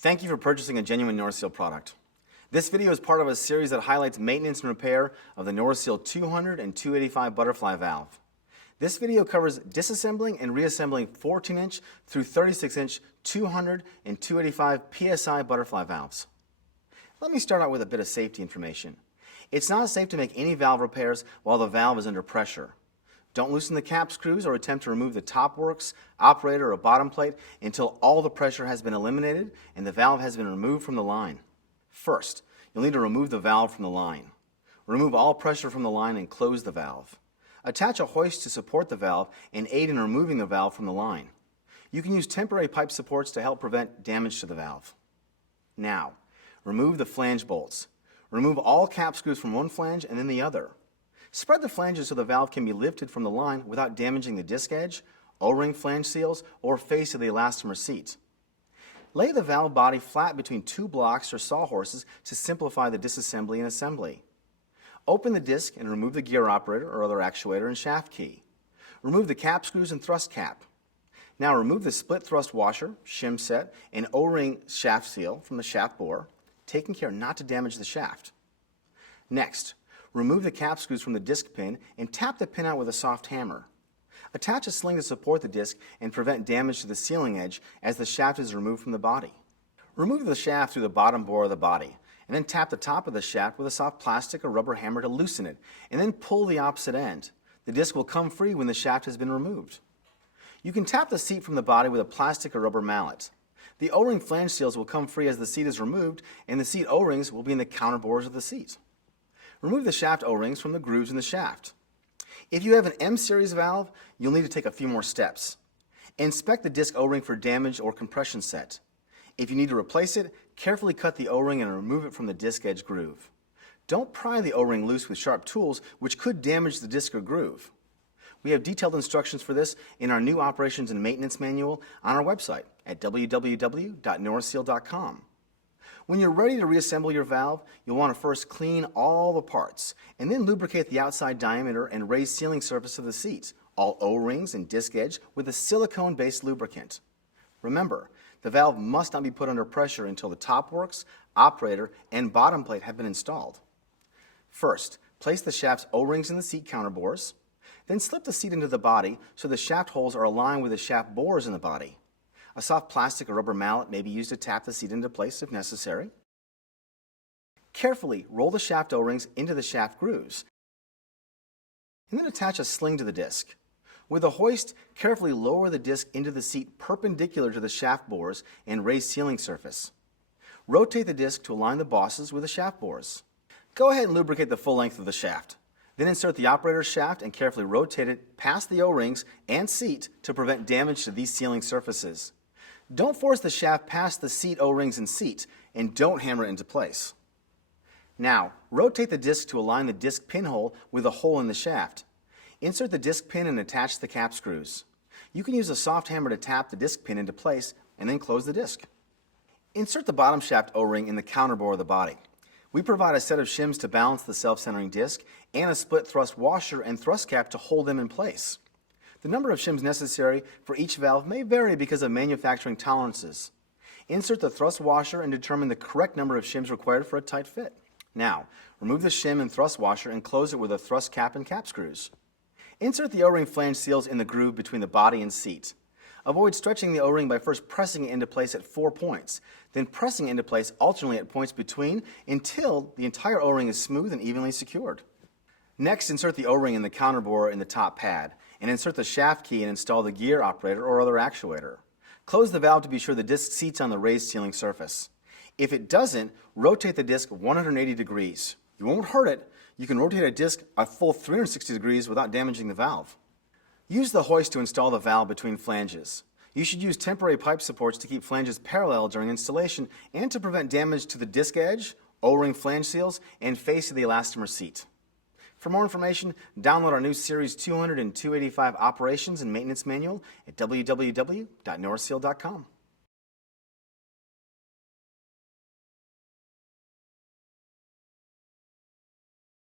Thank you for purchasing a genuine Norriseal product. This video is part of a series that highlights maintenance and repair of the Norriseal 200 and 285 butterfly valve. This video covers disassembling and reassembling 14-inch through 36-inch 200 and 285 PSI butterfly valves. Let me start out with a bit of safety information. It's not safe to make any valve repairs while the valve is under pressure. Don't loosen the cap screws or attempt to remove the top works, operator, or bottom plate until all the pressure has been eliminated and the valve has been removed from the line. First, you'll need to remove the valve from the line. Remove all pressure from the line and close the valve. Attach a hoist to support the valve and aid in removing the valve from the line. You can use temporary pipe supports to help prevent damage to the valve. Now, remove the flange bolts. Remove all cap screws from one flange and then the other. Spread the flanges so the valve can be lifted from the line without damaging the disc edge, O-ring flange seals, or face of the elastomer seat. Lay the valve body flat between two blocks or sawhorses to simplify the disassembly and assembly. Open the disc and remove the gear operator or other actuator and shaft key. Remove the cap screws and thrust cap. Now remove the split thrust washer, shim set, and O-ring shaft seal from the shaft bore, taking care not to damage the shaft. Next, remove the cap screws from the disc pin and tap the pin out with a soft hammer. Attach a sling to support the disc and prevent damage to the sealing edge as the shaft is removed from the body. Remove the shaft through the bottom bore of the body, and then tap the top of the shaft with a soft plastic or rubber hammer to loosen it, and then pull the opposite end. The disc will come free when the shaft has been removed. You can tap the seat from the body with a plastic or rubber mallet. The O-ring flange seals will come free as the seat is removed, and the seat O-rings will be in the counter bores of the seat. Remove the shaft O-rings from the grooves in the shaft. If you have an M-series valve, you'll need to take a few more steps. Inspect the disc O-ring for damage or compression set. If you need to replace it, carefully cut the O-ring and remove it from the disc edge groove. Don't pry the O-ring loose with sharp tools, which could damage the disc or groove. We have detailed instructions for this in our new operations and maintenance manual on our website at www.norriseal.com. When you're ready to reassemble your valve, you'll want to first clean all the parts and then lubricate the outside diameter and raised sealing surface of the seat, all O-rings and disc edge, with a silicone-based lubricant. Remember, the valve must not be put under pressure until the top works, operator, and bottom plate have been installed. First, place the shaft's O-rings in the seat counter bores. Then slip the seat into the body so the shaft holes are aligned with the shaft bores in the body. A soft plastic or rubber mallet may be used to tap the seat into place if necessary. Carefully roll the shaft O-rings into the shaft grooves, and then attach a sling to the disc. With a hoist, carefully lower the disc into the seat perpendicular to the shaft bores and raised sealing surface. Rotate the disc to align the bosses with the shaft bores. Go ahead and lubricate the full length of the shaft. Then insert the operator's shaft and carefully rotate it past the O-rings and seat to prevent damage to these sealing surfaces. Don't force the shaft past the seat O-rings and seat, and don't hammer it into place. Now, rotate the disc to align the disc pinhole with a hole in the shaft. Insert the disc pin and attach the cap screws. You can use a soft hammer to tap the disc pin into place and then close the disc. Insert the bottom shaft O-ring in the counter bore of the body. We provide a set of shims to balance the self-centering disc and a split thrust washer and thrust cap to hold them in place. The number of shims necessary for each valve may vary because of manufacturing tolerances. Insert the thrust washer and determine the correct number of shims required for a tight fit. Now, remove the shim and thrust washer and close it with a thrust cap and cap screws. Insert the O-ring flange seals in the groove between the body and seat. Avoid stretching the O-ring by first pressing it into place at 4 points, then pressing it into place alternately at points between until the entire O-ring is smooth and evenly secured. Next, insert the O-ring in the counter bore in the top pad, and insert the shaft key and install the gear operator or other actuator. Close the valve to be sure the disc seats on the raised sealing surface. If it doesn't, rotate the disc 180 degrees. You won't hurt it. You can rotate a disc a full 360 degrees without damaging the valve. Use the hoist to install the valve between flanges. You should use temporary pipe supports to keep flanges parallel during installation and to prevent damage to the disc edge, O-ring flange seals, and face of the elastomer seat. For more information, download our new Series 200 and 285 Operations and Maintenance Manual at www.norriseal.com.